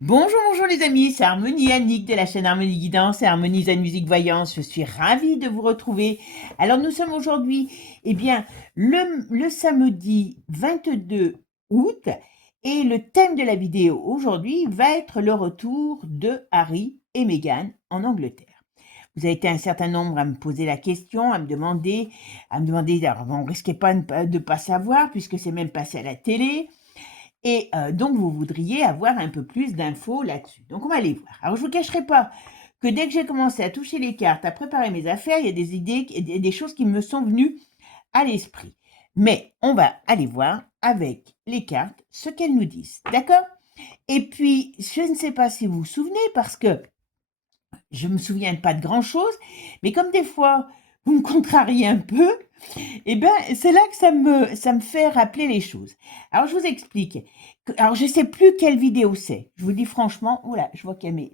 Bonjour, bonjour les amis, c'est Harmonie Annick de la chaîne Harmonie Guidance et Harmonie Zen Musique Voyance. Je suis ravie de vous retrouver. Alors nous sommes aujourd'hui, le samedi 22 août et le thème de la vidéo aujourd'hui va être le retour de Harry et Meghan en Angleterre. Vous avez été un certain nombre à me poser la question, à me demander, alors on risquait pas de pas savoir puisque c'est même passé à la télé. Et donc, vous voudriez avoir un peu plus d'infos là-dessus. Donc, on va aller voir. Alors, je ne vous cacherai pas que dès que j'ai commencé à toucher les cartes, à préparer mes affaires, il y a des idées, des choses qui me sont venues à l'esprit. Mais on va aller voir avec les cartes ce qu'elles nous disent. D'accord? Et puis, je ne sais pas si vous vous souvenez, parce que je me souviens pas de grand-chose, mais comme des fois, vous me contrariez un peu, eh ben, c'est là que ça me fait rappeler les choses. Alors, je vous explique. Alors, je sais plus quelle vidéo c'est. Je vous dis franchement, oula, je vois qu'il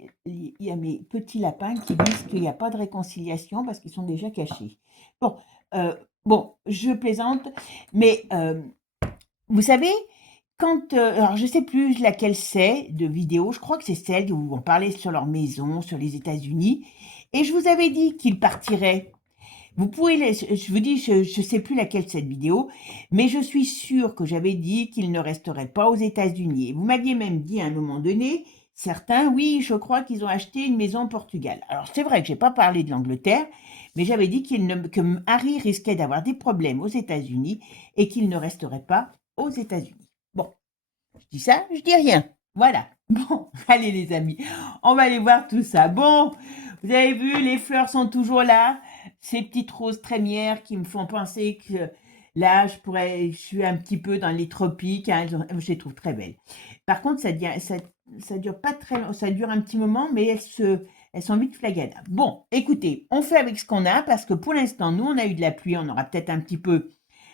y a mes petits lapins qui disent qu'il n'y a pas de réconciliation parce qu'ils sont déjà cachés. Bon, je plaisante, mais vous savez, alors je sais plus laquelle c'est de vidéo, je crois que c'est celle où on parlait sur leur maison, sur les États-Unis, et je vous avais dit qu'ils partiraient. Vous pouvez, je vous dis, je ne sais plus laquelle cette vidéo, mais je suis sûre que j'avais dit qu'ils ne resteraient pas aux États-Unis. Et vous m'aviez même dit à un moment donné, certains, oui, je crois qu'ils ont acheté une maison au Portugal. Alors c'est vrai que j'ai pas parlé de l'Angleterre, mais j'avais dit que Harry risquait d'avoir des problèmes aux États-Unis et qu'il ne resterait pas aux États-Unis. Bon, je dis ça, je dis rien. Voilà. Bon, allez les amis, on va aller voir tout ça. Bon, vous avez vu, les fleurs sont toujours là. Ces petites roses trémières qui me font penser que là, je suis un petit peu dans les tropiques. Hein, je les trouve très belles. Par contre, ça dure pas très long, ça dure un petit moment, mais elles sont vite flagadables. Bon, écoutez, on fait avec ce qu'on a parce que pour l'instant, nous, on a eu de la pluie, on aura peut-être un petit peu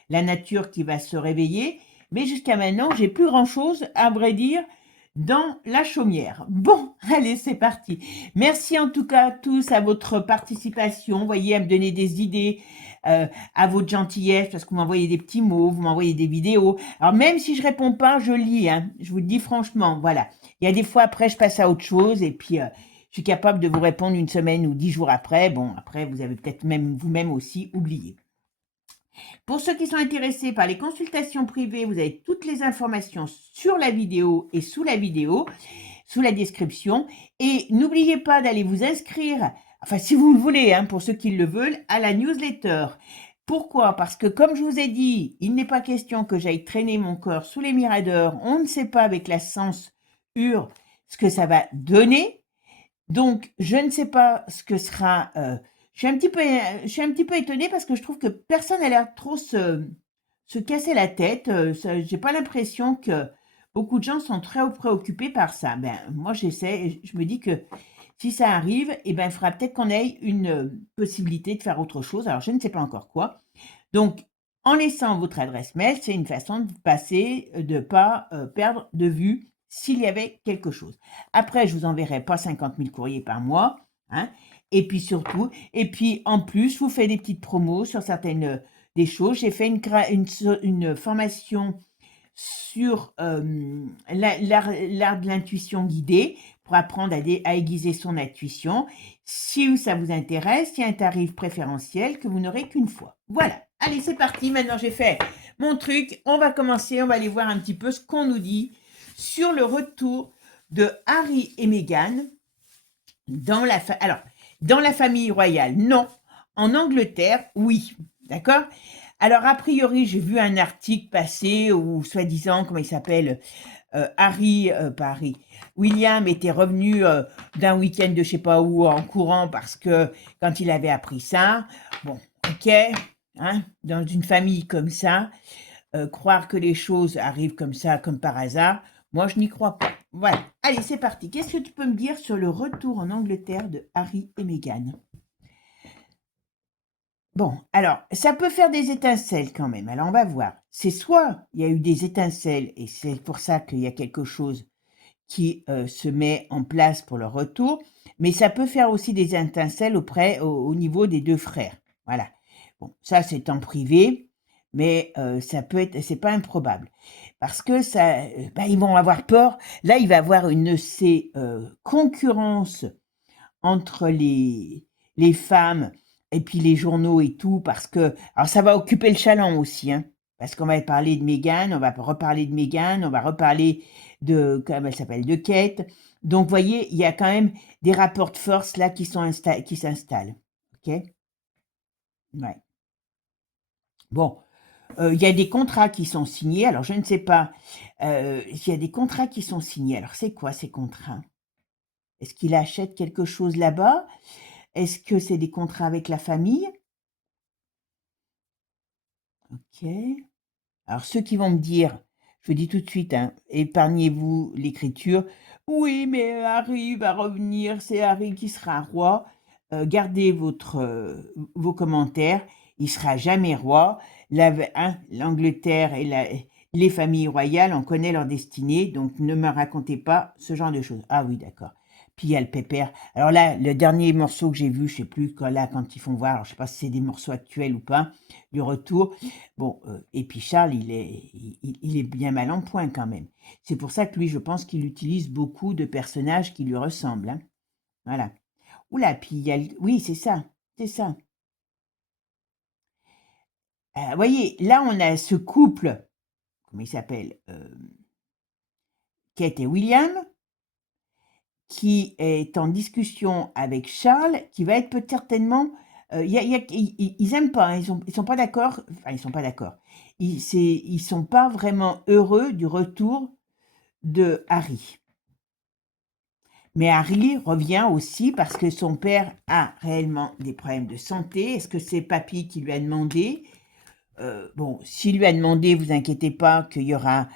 la nature qui va se réveiller. Mais jusqu'à maintenant, j'ai plus grand-chose, à vrai dire, dans la chaumière. Bon, allez, c'est parti. Merci en tout cas à tous à votre participation. Vous voyez, à me donner des idées, à votre gentillesse, parce que vous m'envoyez des petits mots, vous m'envoyez des vidéos. Alors même si je réponds pas, je lis. Hein, je vous le dis franchement. Voilà. Il y a des fois après, je passe à autre chose et puis je suis capable de vous répondre une semaine ou 10 jours après. Bon, après, vous avez peut-être même vous-même aussi oublié. Pour ceux qui sont intéressés par les consultations privées, vous avez toutes les informations sur la vidéo et sous la vidéo, sous la description. Et n'oubliez pas d'aller vous inscrire, enfin si vous le voulez, hein, pour ceux qui le veulent, à la newsletter. Pourquoi? Parce que comme je vous ai dit, il n'est pas question que j'aille traîner mon corps sous les miradors. On ne sait pas avec la censure ce que ça va donner. Donc, je ne sais pas ce que sera. Je suis un petit peu étonnée parce que je trouve que personne n'a l'air trop se casser la tête. J'ai pas l'impression que beaucoup de gens sont très préoccupés par ça. Ben, moi, j'essaie. Je me dis que si ça arrive, eh ben, il faudra peut-être qu'on ait une possibilité de faire autre chose. Alors, je ne sais pas encore quoi. Donc, en laissant votre adresse mail, c'est une façon de passer, de pas perdre de vue s'il y avait quelque chose. Après, je vous enverrai pas 50 000 courriers par mois, hein. Et puis surtout, et puis en plus, je vous fais des petites promos sur certaines des choses. J'ai fait une formation sur l'art de l'intuition guidée pour apprendre à aiguiser son intuition. Si ça vous intéresse, il y a un tarif préférentiel que vous n'aurez qu'une fois. Voilà. Allez, c'est parti. Maintenant, j'ai fait mon truc. On va commencer. On va aller voir un petit peu ce qu'on nous dit sur le retour de Harry et Meghan dans la famille royale. Non. En Angleterre, oui. D'accord? Alors, a priori, j'ai vu un article passer où, soi-disant, comment il s'appelle, pas Harry, William était revenu d'un week-end de je sais pas où en courant parce que quand il avait appris ça, bon, ok, hein, dans une famille comme ça, croire que les choses arrivent comme ça, comme par hasard, moi je n'y crois pas. Voilà, allez, c'est parti. Qu'est-ce que tu peux me dire sur le retour en Angleterre de Harry et Meghan? Bon, alors, ça peut faire des étincelles quand même. Alors, on va voir. C'est soit il y a eu des étincelles et c'est pour ça qu'il y a quelque chose qui se met en place pour leur retour, mais ça peut faire aussi des étincelles au niveau des deux frères. Voilà. Bon, ça c'est en privé, mais ça peut être, c'est pas improbable. Parce que ça, ils vont avoir peur. Là, il va y avoir une de ces concurrences entre les femmes et puis les journaux et tout, parce que, alors ça va occuper le chaland aussi, hein, parce qu'on va parler de Meghan, on va reparler de Meghan, on va reparler de, comment elle s'appelle, de Kate. Donc, vous voyez, il y a quand même des rapports de force là qui s'installent. Ok? Ouais. Bon, il y a des contrats qui sont signés. Alors, je ne sais pas, il y a des contrats qui sont signés. Alors, c'est quoi ces contrats? Est-ce qu'il achète quelque chose là-bas? Est-ce que c'est des contrats avec la famille? OK. Alors ceux qui vont me dire, je le dis tout de suite, hein, épargnez-vous l'écriture. Oui, mais Harry va revenir, c'est Harry qui sera roi. Gardez vos commentaires. Il sera jamais roi. L'Angleterre et les familles royales, on connaît leur destinée, donc ne me racontez pas ce genre de choses. Ah oui, d'accord. Puis il y a le pépère. Alors là, le dernier morceau que j'ai vu, je sais plus quand ils font voir, alors je sais pas si c'est des morceaux actuels ou pas, du retour. Bon, et puis Charles, il est bien mal en point quand même. C'est pour ça que lui, je pense qu'il utilise beaucoup de personnages qui lui ressemblent, hein. Voilà. Oula, puis il y a oui, c'est ça, c'est ça. Voyez, là, on a ce couple, comment il s'appelle? Kate et William, qui est en discussion avec Charles, qui va être peut certainement, ils aiment pas, hein, ils sont pas d'accord, enfin, ils sont pas d'accord. Ils sont pas vraiment heureux du retour de Harry. Mais Harry revient aussi parce que son père a réellement des problèmes de santé. Est-ce que c'est papy qui lui a demandé? Bon, s'il lui a demandé, vous inquiétez pas qu'il y aura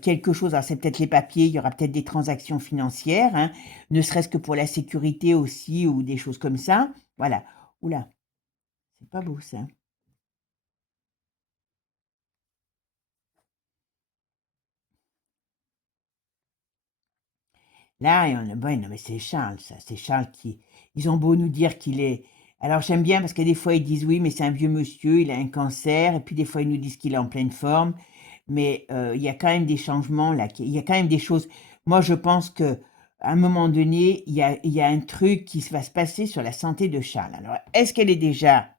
quelque chose. Alors c'est peut-être les papiers, il y aura peut-être des transactions financières, hein, ne serait-ce que pour la sécurité aussi ou des choses comme ça. Voilà. Oula, c'est pas beau ça. Là, et on ouais, non, mais c'est Charles, ça. C'est Charles qui. Ils ont beau nous dire qu'il est. Alors j'aime bien parce que des fois ils disent oui, mais c'est un vieux monsieur, il a un cancer, et puis des fois ils nous disent qu'il est en pleine forme, mais il y a quand même des changements là, il y a quand même des choses. Moi, je pense que à un moment donné, il y a un truc qui va se passer sur la santé de Charles. Alors, est-ce qu'elle est déjà,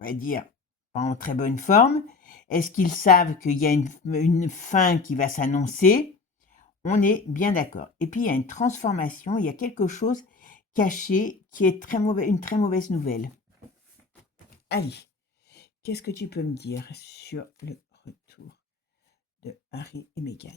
on va dire, pas en très bonne forme? Est-ce qu'ils savent qu'il y a une fin qui va s'annoncer? On est bien d'accord. Et puis il y a une transformation, il y a quelque chose caché qui est très mauvais, une très mauvaise nouvelle. Ali, qu'est-ce que tu peux me dire sur le retour de Harry et Meghan?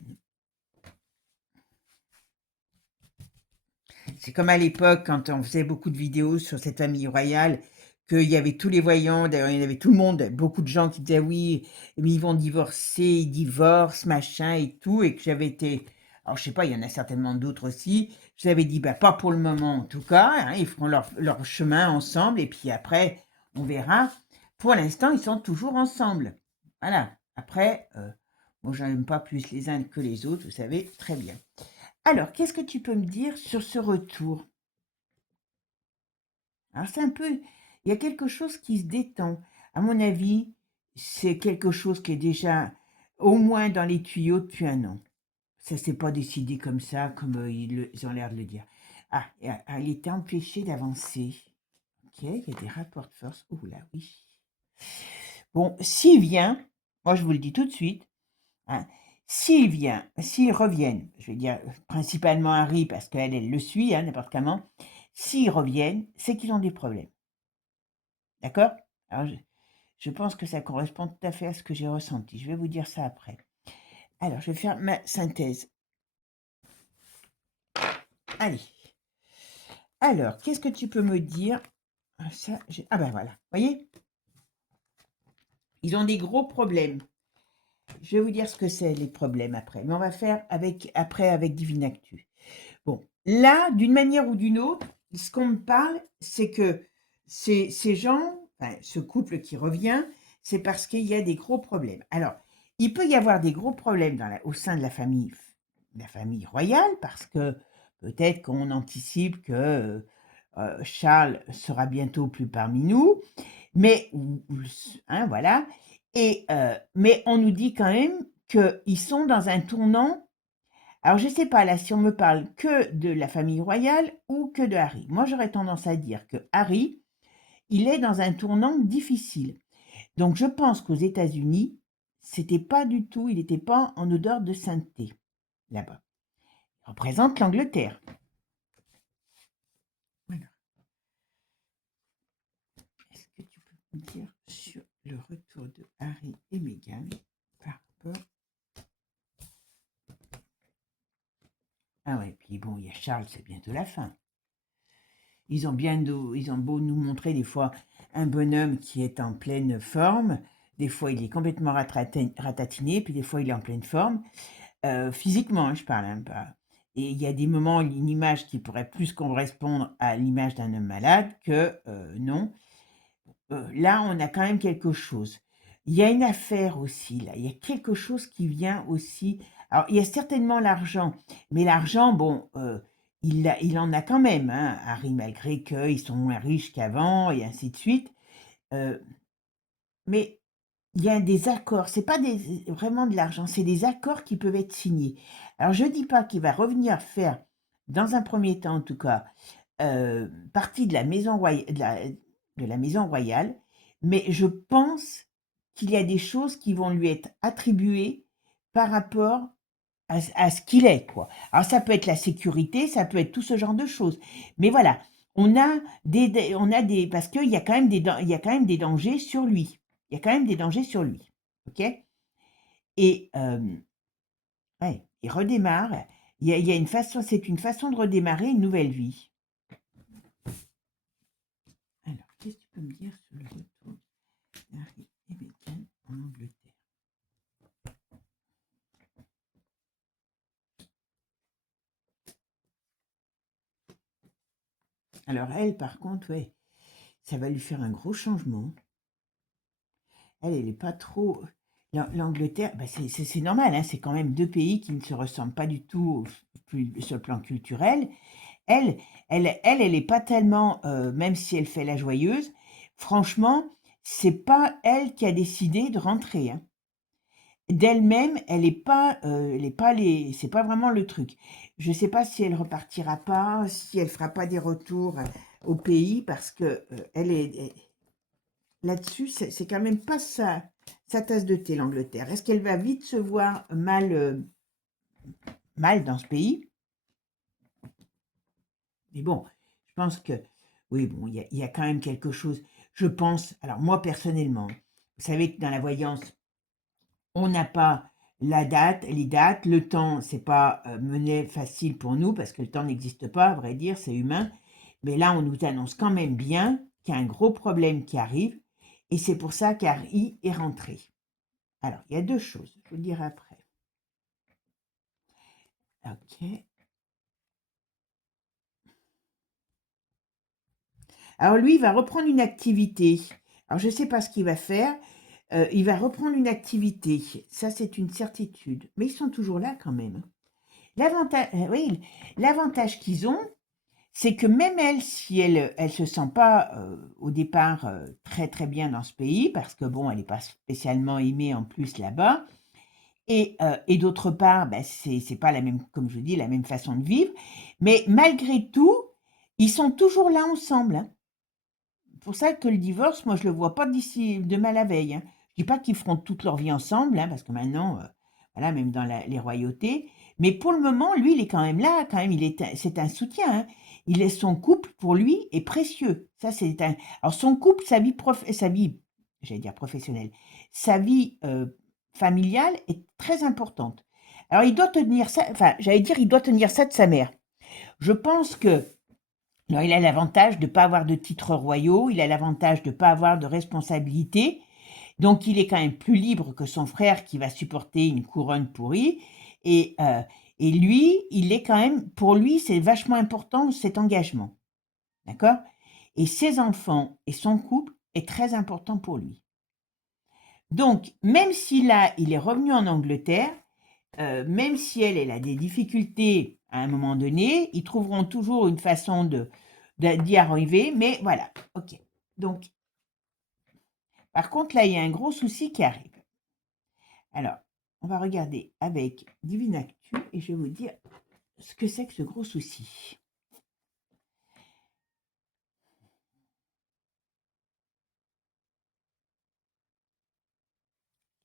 C'est comme à l'époque quand on faisait beaucoup de vidéos sur cette famille royale, qu'il y avait tous les voyants, d'ailleurs il y avait tout le monde, beaucoup de gens qui disaient oui, mais ils vont divorcer, ils divorcent, machin et tout, et que j'avais été, alors je sais pas, il y en a certainement d'autres aussi, je l'avais dit, bah pas pour le moment en tout cas, hein, ils feront leur chemin ensemble, et puis après, on verra. Pour l'instant, ils sont toujours ensemble. Voilà. Après, moi, j'en aime pas plus les uns que les autres, vous savez très bien. Alors, qu'est-ce que tu peux me dire sur ce retour? Alors, c'est un peu, il y a quelque chose qui se détend. À mon avis, c'est quelque chose qui est déjà au moins dans les tuyaux depuis un an. Ça s'est pas décidé comme ça, comme ils ont l'air de le dire. Il était empêché d'avancer. Ok, il y a des rapports de force. Ouh là, oui. Bon, s'il vient, moi je vous le dis tout de suite, hein, s'ils reviennent, je vais dire principalement Harry parce qu'elle le suit, hein, n'importe comment, s'ils reviennent, c'est qu'ils ont des problèmes. D'accord? Alors, je pense que ça correspond tout à fait à ce que j'ai ressenti. Je vais vous dire ça après. Alors, je vais faire ma synthèse. Allez. Alors, qu'est-ce que tu peux me dire? Ah ben voilà. Voyez? Ils ont des gros problèmes. Je vais vous dire ce que c'est les problèmes après. Mais on va faire après avec Divinactu. Bon, là, d'une manière ou d'une autre, ce qu'on me parle, c'est que ces gens, enfin, ce couple qui revient, c'est parce qu'il y a des gros problèmes. Alors, il peut y avoir des gros problèmes au sein de la famille royale, parce que peut-être qu'on anticipe que Charles sera bientôt plus parmi nous, mais hein, voilà. Mais on nous dit quand même qu'ils sont dans un tournant. Alors, je ne sais pas là si on me parle que de la famille royale ou que de Harry. Moi, j'aurais tendance à dire que Harry, il est dans un tournant difficile. Donc, je pense qu'aux États-Unis, c'était pas du tout, il n'était pas en odeur de sainteté là-bas. Il représente l'Angleterre. Voilà. Est-ce que tu peux me dire sur le retour de Harry et Meghan par rapport. Ah ouais, puis bon, il y a Charles, c'est bientôt la fin. Ils ont beau nous montrer des fois un bonhomme qui est en pleine forme, des fois il est complètement ratatiné, puis des fois il est en pleine forme. Physiquement, hein, je parle un peu. Et il y a des moments, une image qui pourrait plus correspondre à l'image d'un homme malade que non. Là, on a quand même quelque chose. Il y a une affaire aussi, là. Il y a quelque chose qui vient aussi. Alors, il y a certainement l'argent, mais l'argent, bon, il en a quand même, hein, Harry, malgré qu'ils sont moins riches qu'avant, et ainsi de suite. Euh, mais il y a des accords, c'est pas vraiment de l'argent, c'est des accords qui peuvent être signés. Alors, je dis pas qu'il va revenir faire, dans un premier temps en tout cas, partie de la maison royale, de la maison royale, mais je pense qu'il y a des choses qui vont lui être attribuées par rapport à ce qu'il est, quoi. Alors ça peut être la sécurité, ça peut être tout ce genre de choses. Mais voilà, parce qu'il y a quand même il y a quand même des dangers sur lui. Il y a quand même des dangers sur lui, ok? Et ouais, il redémarre. Il y a une façon, c'est une façon de redémarrer une nouvelle vie. Alors, qu'est-ce que tu peux me dire sur le retour d'Harry et Meghan en Angleterre? Alors elle, par contre, ouais, ça va lui faire un gros changement. Elle n'est pas trop. L'Angleterre, bah c'est normal, hein, c'est quand même deux pays qui ne se ressemblent pas du tout sur le plan culturel. Elle, elle est pas tellement, même si elle fait la joyeuse, franchement, c'est pas elle qui a décidé de rentrer, hein. D'elle-même, elle est pas c'est pas vraiment le truc. Je sais pas si elle repartira pas, si elle fera pas des retours au pays, parce que là-dessus, c'est quand même pas sa tasse de thé, l'Angleterre. Est-ce qu'elle va vite se voir mal dans ce pays? Mais bon, je pense que, oui, bon, il y a quand même quelque chose. Je pense, alors moi personnellement, vous savez que dans la voyance, on n'a pas les dates, le temps, c'est pas mené facile pour nous parce que le temps n'existe pas, à vrai dire, c'est humain. Mais là, on nous annonce quand même bien qu'il y a un gros problème qui arrive et c'est pour ça qu'Harry est rentré. Alors, il y a deux choses, je vous le dirai après. Ok. Alors lui, il va reprendre une activité. Alors je ne sais pas ce qu'il va faire. Il va reprendre une activité. Ça, c'est une certitude. Mais ils sont toujours là quand même. Oui, l'avantage qu'ils ont, c'est que même elle, si elle se sent pas au départ très très bien dans ce pays, parce que bon, elle n'est pas spécialement aimée en plus là-bas, et d'autre part, ben, c'est pas la même, comme je vous dis, la même façon de vivre, mais malgré tout, ils sont toujours là ensemble, hein. Pour ça que le divorce, moi, je le vois pas d'ici demain la veille, hein. Je dis pas qu'ils feront toute leur vie ensemble, hein, parce que maintenant, voilà, même dans les royautés. Mais pour le moment, lui, il est quand même là, quand même, c'est un soutien, hein. Son couple pour lui est précieux. Ça, c'est un. Alors son couple, sa vie, j'allais dire professionnelle, sa vie familiale est très importante. Alors il doit tenir ça, enfin, j'allais dire, il doit tenir ça de sa mère. Je pense que alors, il a l'avantage de ne pas avoir de titres royaux, il a l'avantage de ne pas avoir de responsabilité, donc il est quand même plus libre que son frère qui va supporter une couronne pourrie, et, euh, et lui, il est quand même, pour lui, c'est vachement important cet engagement, d'accord? Et ses enfants et son couple est très important pour lui. Donc, même si là, il est revenu en Angleterre, même si elle a des difficultés à un moment donné, ils trouveront toujours une façon d'y arriver, mais voilà, ok. Donc, Par contre, là, il y a un gros souci qui arrive. Alors, on va regarder avec Divine Actu et je vais vous dire ce que c'est que ce gros souci.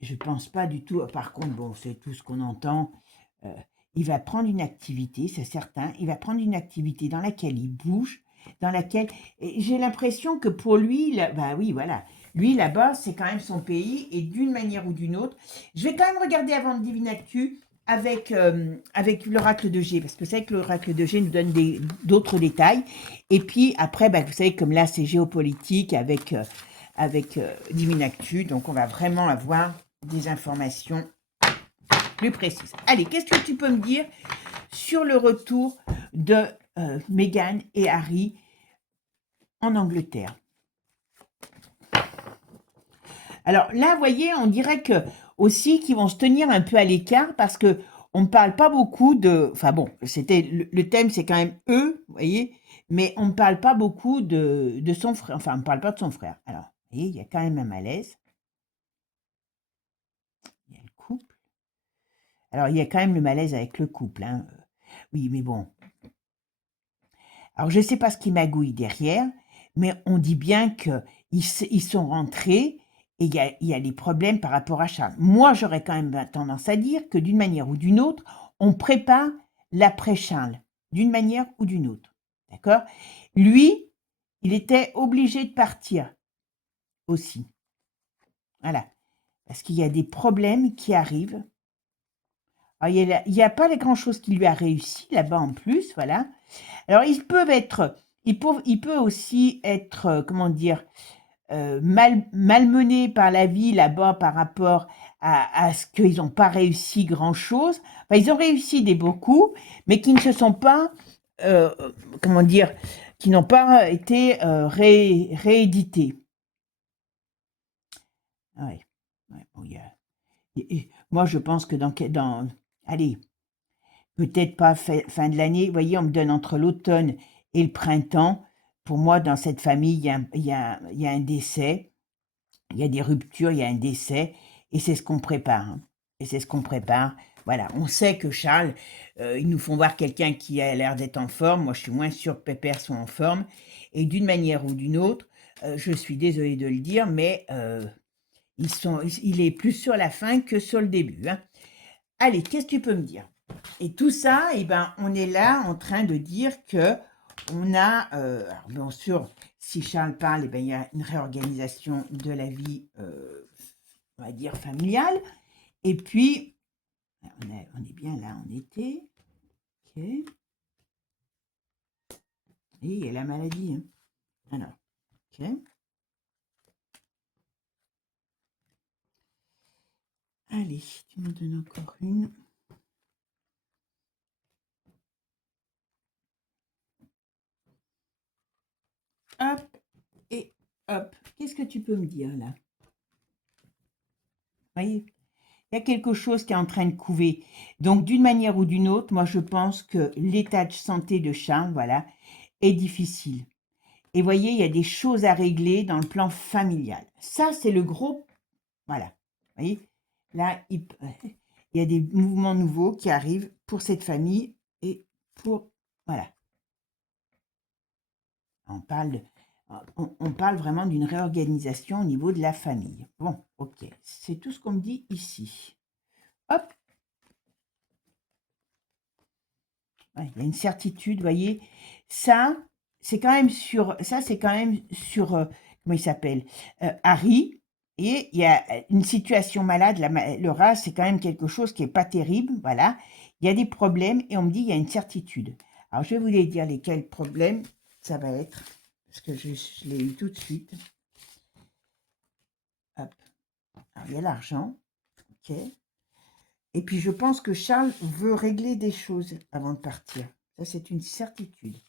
Je pense pas du tout, par contre, bon, c'est tout ce qu'on entend. euh, il va prendre une activité, c'est certain. Il va prendre une activité dans laquelle il bouge, dans laquelle. Et j'ai l'impression que pour lui, bah oui, voilà. Lui, là-bas, c'est quand même son pays, et d'une manière ou d'une autre. Je vais quand même regarder avant le Divine Actu avec l'oracle de G, parce que c'est vrai que l'oracle de G nous donne d'autres détails. Et puis après, bah, vous savez, comme là, c'est géopolitique avec Divine Actu, donc on va vraiment avoir des informations plus précises. Allez, qu'est-ce que tu peux me dire sur le retour de Meghan et Harry en Angleterre? Alors là, vous voyez, on dirait que aussi qu'ils vont se tenir un peu à l'écart parce que on ne parle pas beaucoup de. Enfin bon, c'était le thème, c'est quand même eux, vous voyez, mais on ne parle pas beaucoup de son frère. Enfin, on ne parle pas de son frère. Alors, vous voyez, il y a quand même un malaise. Il y a le couple. Alors, il y a quand même le malaise avec le couple, hein. Oui, mais bon. Alors, je ne sais pas ce qui magouille derrière, mais on dit bien qu'ils sont rentrés et il y a des problèmes par rapport à Charles. Moi, j'aurais quand même tendance à dire que d'une manière ou d'une autre, on prépare l'après-Charles, d'une manière ou d'une autre. D'accord? Lui, il était obligé de partir aussi. Voilà. Parce qu'il y a des problèmes qui arrivent. Alors, il n'y a pas grand-chose qui lui a réussi là-bas en plus, voilà. Alors, il peut aussi être, comment dire, malmenés par la vie là-bas par rapport à ce qu'ils n'ont pas réussi grand-chose. Enfin, ils ont réussi des beaux coups, mais qui ne se sont pas, euh, comment dire, qui n'ont pas été réédités. Ouais. Ouais, bon, moi, je pense que allez, peut-être pas fin de l'année. Vous voyez, on me donne entre l'automne et le printemps. Pour moi, dans cette famille, il y a un décès, il y a des ruptures, il y a un décès, et c'est ce qu'on prépare, hein. Et c'est ce qu'on prépare. Voilà, on sait que Charles, ils nous font voir quelqu'un qui a l'air d'être en forme. Moi, je suis moins sûre que Pépère soit en forme. Et d'une manière ou d'une autre, je suis désolée de le dire, mais il est plus sur la fin que sur le début, hein. Allez, qu'est-ce que tu peux me dire? Et tout ça, eh ben, on est là en train de dire que on a, alors bien sûr, si Charles parle, eh ben, il y a une réorganisation de la vie, on va dire, familiale. Et puis, on est bien là en été. Ok. Et il y a la maladie, hein. Alors, ok. Allez, tu m'en donnes encore une. Hop, et hop. Qu'est-ce que tu peux me dire là? Vous voyez? Il y a quelque chose qui est en train de couver. Donc, d'une manière ou d'une autre, moi, je pense que l'état de santé de Charles, voilà, est difficile. Et voyez, il y a des choses à régler dans le plan familial. Ça, c'est le gros. Voilà. Vous voyez, là, il y a des mouvements nouveaux qui arrivent pour cette famille et pour. Voilà. On parle, on parle vraiment d'une réorganisation au niveau de la famille. Bon, ok. C'est tout ce qu'on me dit ici. Hop. Ouais, il y a une certitude, vous voyez. Ça, c'est quand même sur, comment il s'appelle, Harry. Et il y a une situation malade, le rat, c'est quand même quelque chose qui est pas terrible, voilà. Il y a des problèmes et on me dit il y a une certitude. Alors je vais vous les dire lesquels problèmes ça va être, parce que je l'ai eu tout de suite. Hop. Alors il y a l'argent, ok. Et puis je pense que Charles veut régler des choses avant de partir. Ça, c'est une certitude.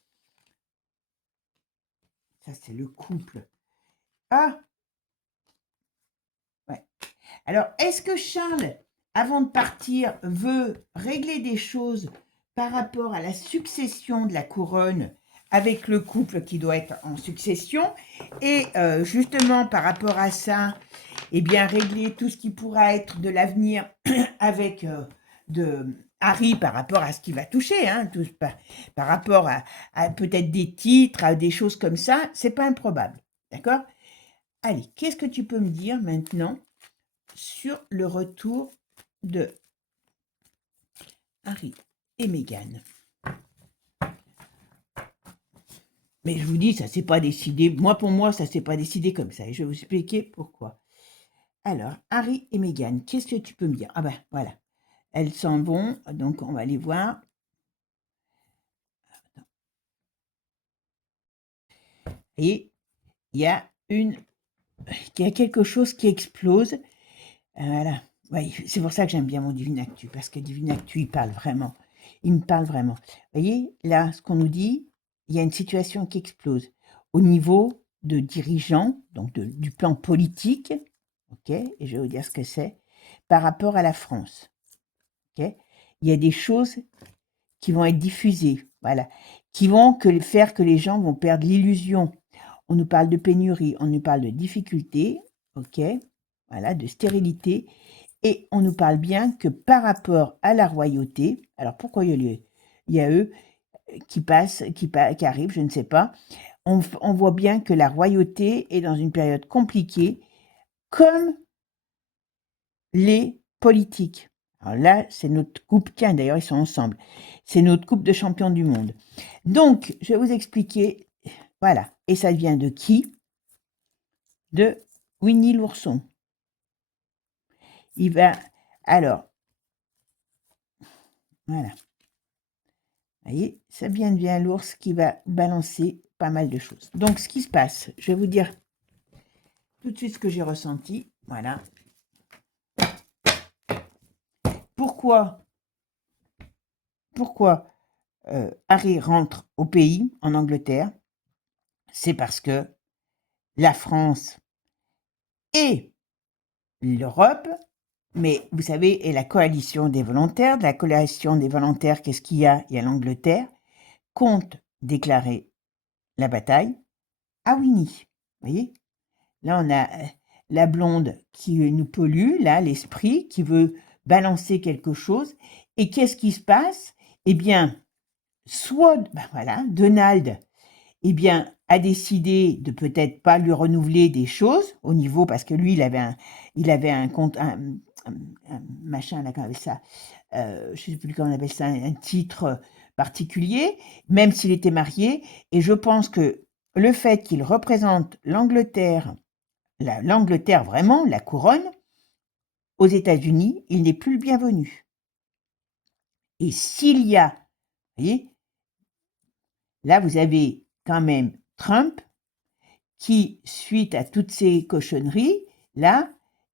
Ça, c'est le couple. Ah, ouais. Alors, est-ce que Charles, avant de partir, veut régler des choses par rapport à la succession de la couronne avec le couple qui doit être en succession. Et justement, par rapport à ça, eh bien, régler tout ce qui pourra être de l'avenir avec de Harry par rapport à ce qu'il va toucher, hein, par rapport à peut-être des titres, à des choses comme ça, c'est pas improbable. D'accord? Allez, qu'est-ce que tu peux me dire maintenant sur le retour de Harry et Meghan? Mais je vous dis, ça s'est pas décidé. Moi, pour moi, ça s'est pas décidé comme ça. Et je vais vous expliquer pourquoi. Alors, Harry et Meghan, qu'est-ce que tu peux me dire? Ah ben, voilà. Elles s'en vont, donc on va les voir. Et il y a quelque chose qui explose. Voilà. Ouais, c'est pour ça que j'aime bien mon Divinactu, parce que Divinactu, il parle vraiment. Il me parle vraiment. Vous voyez, là, ce qu'on nous dit, il y a une situation qui explose au niveau de dirigeants, donc du plan politique, ok, et je vais vous dire ce que c'est, par rapport à la France, ok. Il y a des choses qui vont être diffusées, voilà, qui vont faire que les gens vont perdre l'illusion. On nous parle de pénurie, on nous parle de difficultés, ok, voilà, de stérilité, et on nous parle bien que par rapport à la royauté, alors pourquoi il y a eux qui passent, qui arrivent, je ne sais pas, on voit bien que la royauté est dans une période compliquée, comme les politiques. Alors là, c'est notre coupe, tiens d'ailleurs ils sont ensemble, c'est notre coupe de champion du monde. Donc, je vais vous expliquer, voilà, et ça vient de qui? De Winnie l'ourson. Il va, alors, voilà. Vous voyez, ça vient de l'ours qui va balancer pas mal de choses. Donc, ce qui se passe, je vais vous dire tout de suite ce que j'ai ressenti. Voilà. Pourquoi Harry rentre au pays, en Angleterre? C'est parce que la France et l'Europe, mais vous savez, et la coalition des volontaires, de la coalition des volontaires, qu'est-ce qu'il y a? Il y a l'Angleterre, compte déclarer la bataille à Winnie. Vous voyez? Là, on a la blonde qui nous pollue, là, l'esprit, qui veut balancer quelque chose. Et qu'est-ce qui se passe? Eh bien, soit, ben voilà, Donald, eh bien, a décidé de peut-être pas lui renouveler des choses au niveau, parce que lui, il avait un compte, un machin, là, comment on appelle ça, je ne sais plus comment on appelle ça, un titre particulier, même s'il était marié. Et je pense que le fait qu'il représente l'Angleterre vraiment, la couronne, aux États-Unis, il n'est plus le bienvenu. Et s'il y a, vous voyez, là vous avez quand même Trump qui, suite à toutes ces cochonneries, là,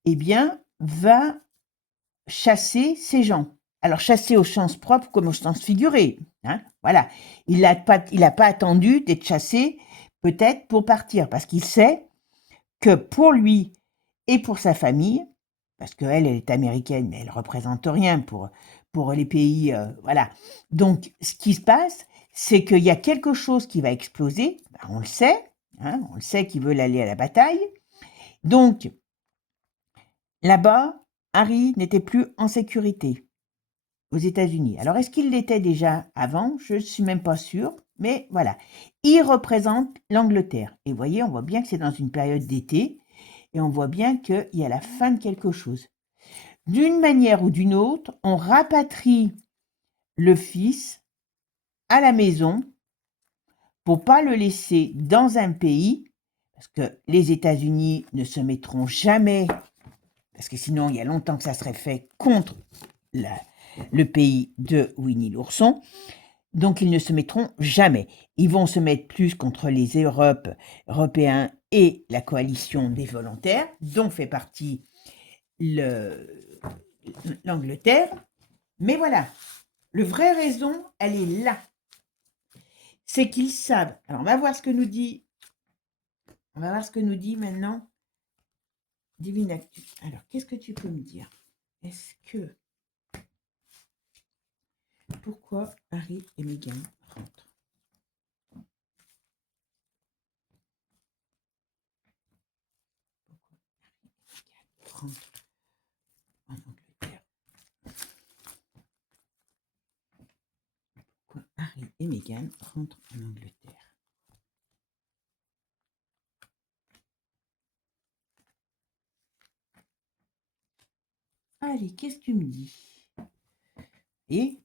eh bien, va chasser ces gens. Alors chasser au sens propre comme au sens figuré, hein, voilà. Il n'a pas attendu d'être chassé, peut-être pour partir, parce qu'il sait que pour lui et pour sa famille, parce qu'elle, elle est américaine, mais elle représente rien pour les pays, voilà. Donc, ce qui se passe, c'est qu'il y a quelque chose qui va exploser, ben, on le sait, hein, on le sait qu'ils veulent aller à la bataille. Donc, là-bas, Harry n'était plus en sécurité aux États-Unis. Alors, est-ce qu'il l'était déjà avant? Je ne suis même pas sûre, mais voilà. Il représente l'Angleterre. Et vous voyez, on voit bien que c'est dans une période d'été, et on voit bien qu'il y a la fin de quelque chose. D'une manière ou d'une autre, on rapatrie le fils à la maison pour pas le laisser dans un pays, parce que les États-Unis ne se mettront jamais, parce que sinon il y a longtemps que ça serait fait contre le pays de Winnie l'ourson, donc ils ne se mettront jamais. Ils vont se mettre plus contre les Européens et la coalition des volontaires, dont fait partie l'Angleterre. Mais voilà, la vraie raison, elle est là. C'est qu'ils savent. Alors, on va voir ce que nous dit. On va voir ce que nous dit maintenant Divinactu. Alors, qu'est-ce que tu peux me dire? Est-ce que... Pourquoi Harry et Meghan rentrent? rentrent en Angleterre. Pourquoi Harry et Meghan rentrent en Angleterre? Allez, qu'est-ce que tu me dis? Et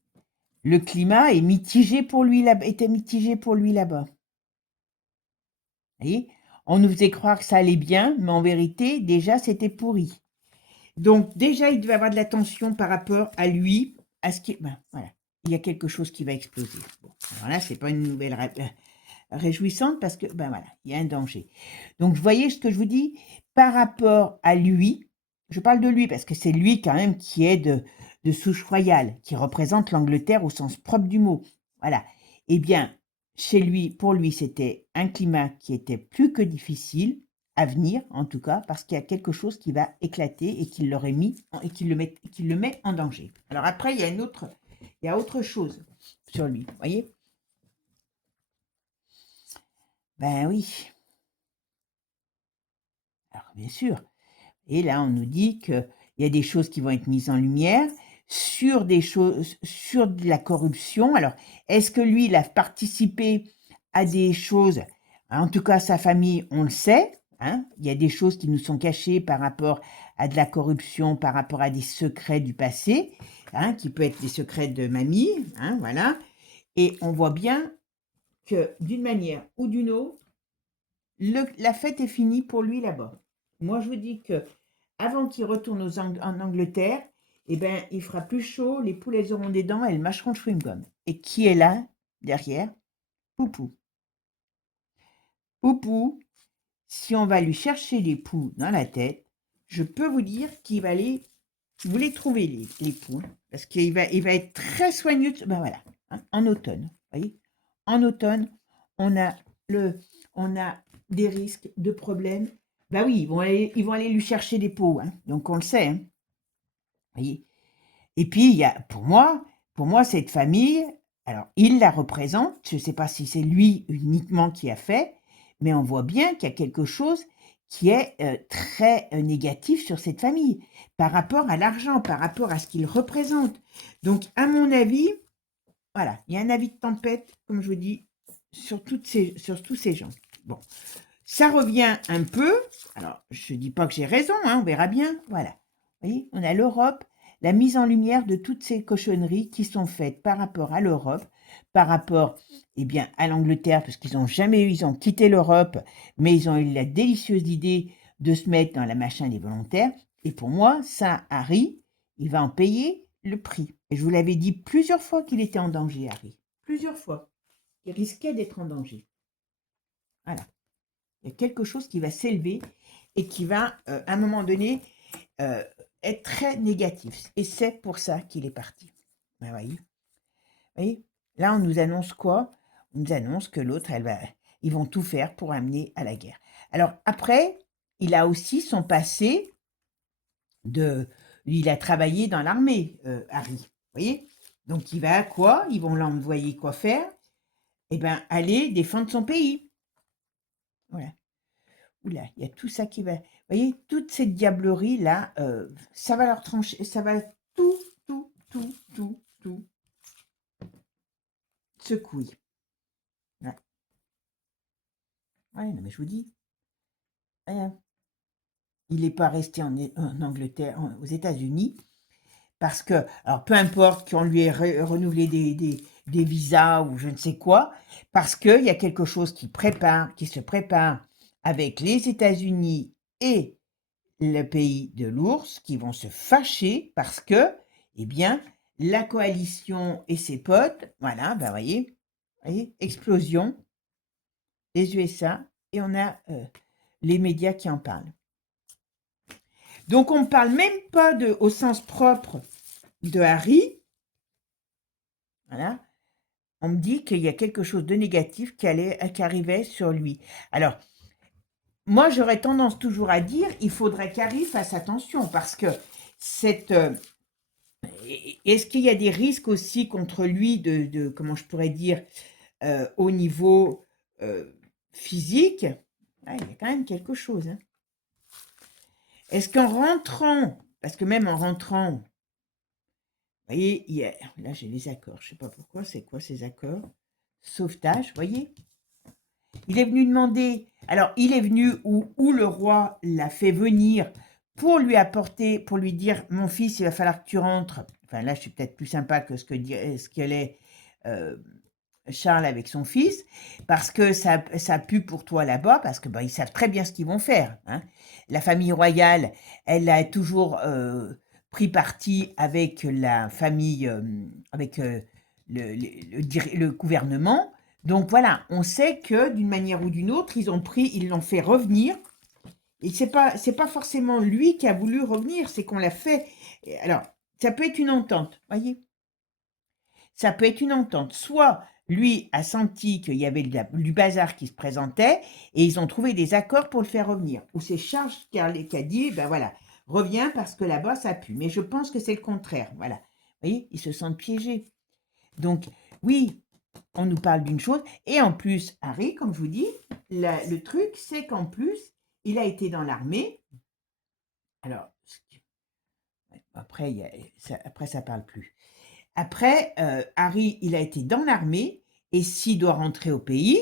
le climat est mitigé pour lui là, était mitigé pour lui là-bas. Vous voyez, on nous faisait croire que ça allait bien, mais en vérité, déjà, c'était pourri. Donc, déjà, il devait avoir de l'attention par rapport à lui, à ce qui... Ben, voilà, il y a quelque chose qui va exploser. Bon, alors là, c'est pas une nouvelle réjouissante parce que, ben voilà, il y a un danger. Donc, vous voyez ce que je vous dis? Par rapport à lui, je parle de lui parce que c'est lui quand même qui est de souche royale, qui représente l'Angleterre au sens propre du mot. Voilà. Eh bien, chez lui, pour lui, c'était un climat qui était plus que difficile à venir, en tout cas, parce qu'il y a quelque chose qui va éclater et qui l'aurait mis et qui le met en danger. Alors après, il y a autre chose sur lui, vous voyez? Ben oui. Alors bien sûr. Et là, on nous dit qu'il y a des choses qui vont être mises en lumière sur des choses, sur de la corruption. Alors, est-ce que lui, il a participé à des choses? En tout cas, sa famille, on le sait. Hein, il y a des choses qui nous sont cachées par rapport à de la corruption, par rapport à des secrets du passé, hein, qui peut être des secrets de mamie. Hein, voilà. Et on voit bien que d'une manière ou d'une autre, la fête est finie pour lui là-bas. Moi, je vous dis que avant qu'il retourne en Angleterre, eh ben, il fera plus chaud, les poules, elles auront des dents, elles mâcheront le chewing-gum. Et qui est là, derrière? Poupou. Poupou, si on va lui chercher les poux dans la tête, je peux vous dire qu'il va les... Vous les trouvez, les poux, parce qu'il il va être très soigneux. Ben voilà, hein, en automne, vous voyez? En automne, on a, on a des risques de problèmes. Ben oui, ils vont aller lui chercher des poux, hein, donc on le sait, hein, voyez? Et puis, il y a, pour moi, cette famille, alors, il la représente, je ne sais pas si c'est lui uniquement qui a fait, mais on voit bien qu'il y a quelque chose qui est très négatif sur cette famille, par rapport à l'argent, par rapport à ce qu'il représente. Donc, à mon avis, voilà, il y a un avis de tempête, comme je vous dis, sur tous ces gens. Bon, ça revient un peu, alors je ne dis pas que j'ai raison, hein, on verra bien, voilà. Vous voyez, on a l'Europe, la mise en lumière de toutes ces cochonneries qui sont faites par rapport à l'Europe, par rapport eh bien, à l'Angleterre, parce qu'ils n'ont jamais eu, ils ont quitté l'Europe, mais ils ont eu la délicieuse idée de se mettre dans la machin des volontaires. Et pour moi, ça, Harry, il va en payer le prix. Et je vous l'avais dit plusieurs fois qu'il était en danger, Harry. Plusieurs fois. Il risquait d'être en danger. Voilà. Il y a quelque chose qui va s'élever et qui va, à un moment donné, être très négatif. Et c'est pour ça qu'il est parti. Ben, voyez, là, on nous annonce quoi? On nous annonce que l'autre, ils vont tout faire pour amener à la guerre. Alors après, il a aussi son passé il a travaillé dans l'armée, Harry. Vous voyez? Donc il va à quoi? Ils vont l'envoyer quoi faire? Eh bien, aller défendre son pays. Voilà. Oula, il y a tout ça qui va... Vous voyez, toute cette diablerie-là, ça va leur trancher, ça va tout secouer. Ouais. Ouais, non, mais je vous dis, rien. Il n'est pas resté en Angleterre, aux États-Unis, parce que, alors peu importe qu'on lui ait renouvelé des visas ou je ne sais quoi, parce qu'il y a quelque chose qui se prépare avec les États-Unis et le pays de l'ours qui vont se fâcher parce que, eh bien, la coalition et ses potes, voilà, ben voyez, explosion, les USA, et on a les médias qui en parlent. Donc on ne parle même pas au sens propre de Harry, voilà, on me dit qu'il y a quelque chose de négatif qui arrivait sur lui. Alors, moi j'aurais tendance toujours à dire, il faudrait qu'Harry fasse attention parce que cette... Est-ce qu'il y a des risques aussi contre lui comment je pourrais dire, au niveau physique? Ah, il y a quand même quelque chose. Hein. est-ce qu'en rentrant, parce que même en rentrant, vous voyez, là j'ai les accords, je ne sais pas pourquoi, c'est quoi ces accords? Sauvetage, vous voyez? Il est venu demander, alors il est venu où le roi l'a fait venir pour lui apporter, pour lui dire, mon fils, il va falloir que tu rentres. Enfin là, je suis peut-être plus sympa que ce qu'elle est Charles avec son fils, parce que ça pue pour toi là-bas, parce que ils savent très bien ce qu'ils vont faire. Hein. La famille royale, elle a toujours pris parti avec la famille, avec le gouvernement. Donc voilà, on sait que d'une manière ou d'une autre, ils l'ont fait revenir. Et c'est pas forcément lui qui a voulu revenir, c'est qu'on l'a fait. Alors, ça peut être une entente, voyez. Ça peut être une entente. Soit lui a senti qu'il y avait du bazar qui se présentait et ils ont trouvé des accords pour le faire revenir. Ou c'est Charles qui a dit, ben voilà, reviens parce que là-bas ça pue. Mais je pense que c'est le contraire. Voilà. Vous voyez, ils se sentent piégés. Donc, oui, on nous parle d'une chose. Et en plus, Harry, comme je vous dis, le truc, c'est qu'en plus, il a été dans l'armée. Alors, après, ça parle plus. Après, Harry, il a été dans l'armée, et s'il doit rentrer au pays,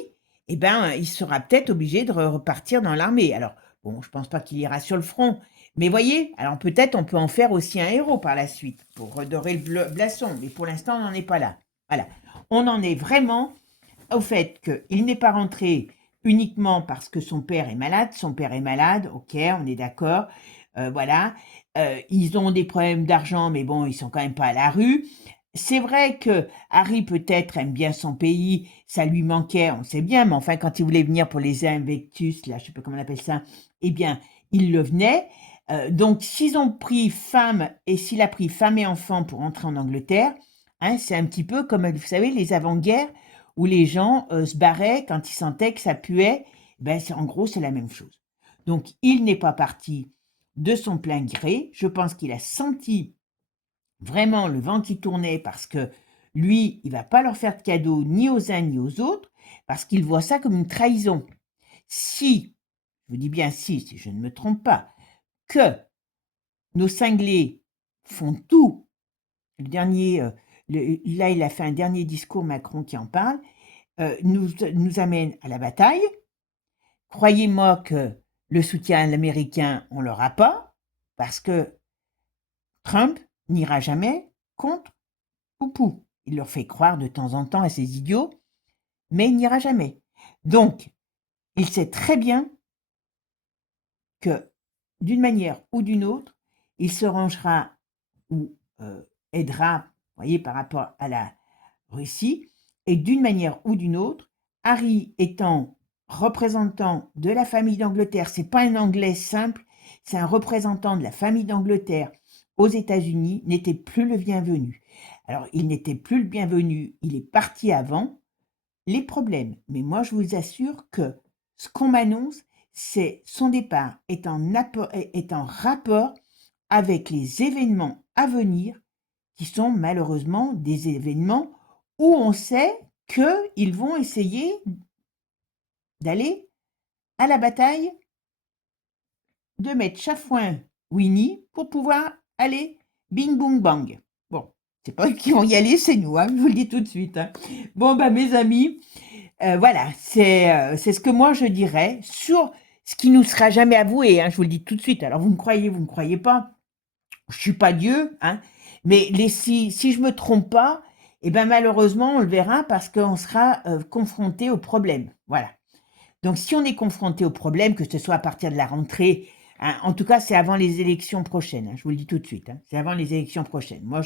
eh ben, il sera peut-être obligé de repartir dans l'armée. Alors, bon, je pense pas qu'il ira sur le front, mais voyez, alors peut-être on peut en faire aussi un héros par la suite, pour redorer le blason, mais pour l'instant, on n'en est pas là. Voilà. On en est vraiment au fait qu'il n'est pas rentré uniquement parce que son père est malade. Son père est malade, ok, on est d'accord. Voilà. Ils ont des problèmes d'argent, mais bon, ils sont quand même pas à la rue. C'est vrai que Harry peut-être aime bien son pays, ça lui manquait, on sait bien, mais enfin quand il voulait venir pour les Invictus, là je sais pas comment on appelle ça, eh bien il le venait. Donc s'ils ont pris femme et s'il a pris femme et enfant pour entrer en Angleterre, hein, c'est un petit peu comme vous savez les avant-guerres où les gens se barraient quand ils sentaient que ça puait. Ben en gros c'est la même chose. Donc il n'est pas parti de son plein gré. Je pense qu'il a senti vraiment le vent qui tournait parce que lui, il va pas leur faire de cadeaux ni aux uns ni aux autres parce qu'il voit ça comme une trahison. Si, je vous dis bien si je ne me trompe pas, que nos cinglés font tout, le dernier, là il a fait un dernier discours, Macron qui en parle, nous amène à la bataille. Croyez-moi que le soutien américain, on l'aura pas parce que Trump n'ira jamais contre Poupou. Il leur fait croire de temps en temps à ces idiots, mais il n'ira jamais. Donc, il sait très bien que, d'une manière ou d'une autre, il se rangera ou aidera, voyez, par rapport à la Russie, et d'une manière ou d'une autre, Harry étant représentant de la famille d'Angleterre, c'est pas un Anglais simple, c'est un représentant de la famille d'Angleterre aux États-Unis, n'était plus le bienvenu. Alors, il n'était plus le bienvenu, il est parti avant les problèmes. Mais moi, je vous assure que ce qu'on m'annonce, c'est son départ est en rapport avec les événements à venir qui sont malheureusement des événements où on sait qu'ils vont essayer d'aller à la bataille, de mettre Chafouin Winnie pour pouvoir aller bing boum bang. Bon, c'est pas eux qui vont y aller, c'est nous, hein, je vous le dis tout de suite. Hein. Bon, mes amis, voilà, c'est ce que moi je dirais sur ce qui nous sera jamais avoué, hein, je vous le dis tout de suite. Alors vous me croyez pas, je suis pas Dieu, hein, mais si je me trompe pas, eh ben malheureusement on le verra parce qu'on sera confronté au problème. Voilà. Donc si on est confronté au problème, que ce soit à partir de la rentrée, hein, en tout cas c'est avant les élections prochaines, hein, je vous le dis tout de suite, hein, c'est avant les élections prochaines. Moi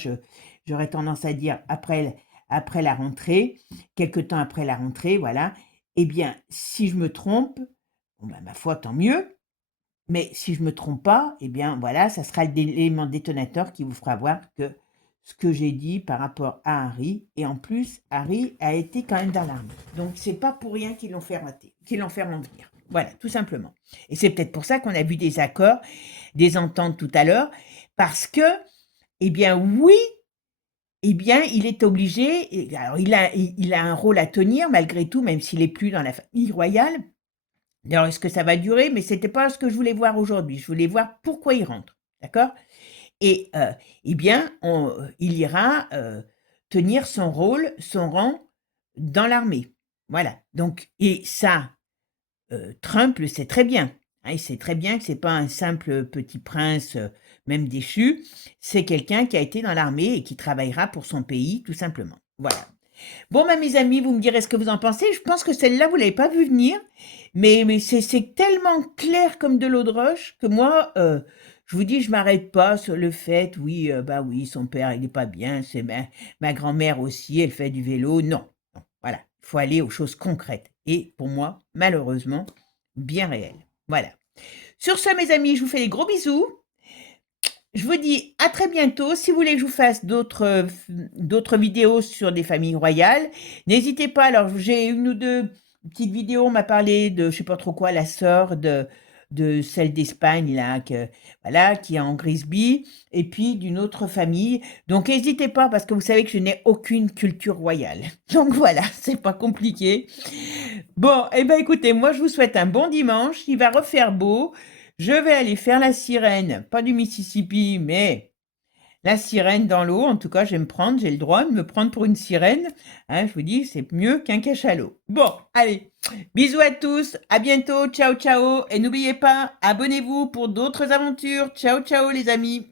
j'aurais tendance à dire après la rentrée, quelque temps après la rentrée, voilà. Eh bien si je me trompe, bon, ma foi tant mieux, mais si je me trompe pas, eh bien voilà, ça sera l'élément détonateur qui vous fera voir que ce que j'ai dit par rapport à Harry, et en plus, Harry a été quand même dans l'armée. Donc c'est pas pour rien qu'ils l'ont fait rater, qu'ils l'ont fait revenir. Voilà, tout simplement. Et c'est peut-être pour ça qu'on a vu des accords, des ententes tout à l'heure, parce que, eh bien oui, eh bien il est obligé, alors il a un rôle à tenir malgré tout, même s'il est plus dans la famille royale, Alors, est-ce que ça va durer? Mais c'était pas ce que je voulais voir aujourd'hui. Je voulais voir pourquoi il rentre, d'accord? Et eh bien, il ira, tenir son rôle, son rang dans l'armée. Voilà, donc et ça, Trump le sait très bien, hein. Il sait très bien que c'est pas un simple petit prince, même déchu. C'est quelqu'un qui a été dans l'armée et qui travaillera pour son pays, tout simplement. Voilà. Bon, bah, mes amis, vous me direz ce que vous en pensez. Je pense que celle-là, vous l'avez pas vue venir, mais c'est tellement clair comme de l'eau de roche que moi, je vous dis, je m'arrête pas sur le fait, oui, bah oui, son père, il est pas bien, c'est ma grand-mère aussi, elle fait du vélo. Non, non, voilà, il faut aller aux choses concrètes. Et pour moi, malheureusement, bien réelles. Voilà. Sur ce, mes amis, je vous fais des gros bisous. Je vous dis à très bientôt. Si vous voulez que je vous fasse d'autres vidéos sur des familles royales, n'hésitez pas. Alors, j'ai une ou deux petites vidéos. On m'a parlé de, je sais pas trop quoi, la sœur de celle d'Espagne, là, voilà, qui est en Grisby, et puis d'une autre famille. Donc, n'hésitez pas, parce que vous savez que je n'ai aucune culture royale. Donc, voilà, c'est pas compliqué. Bon, eh ben, écoutez, moi, je vous souhaite un bon dimanche. Il va refaire beau. Je vais aller faire la sirène, pas du Mississippi, mais la sirène dans l'eau. En tout cas, je vais me prendre, j'ai le droit de me prendre pour une sirène. Hein, je vous dis, c'est mieux qu'un cachalot. Bon, allez, bisous à tous, à bientôt, ciao ciao, et n'oubliez pas, abonnez-vous pour d'autres aventures. Ciao ciao les amis.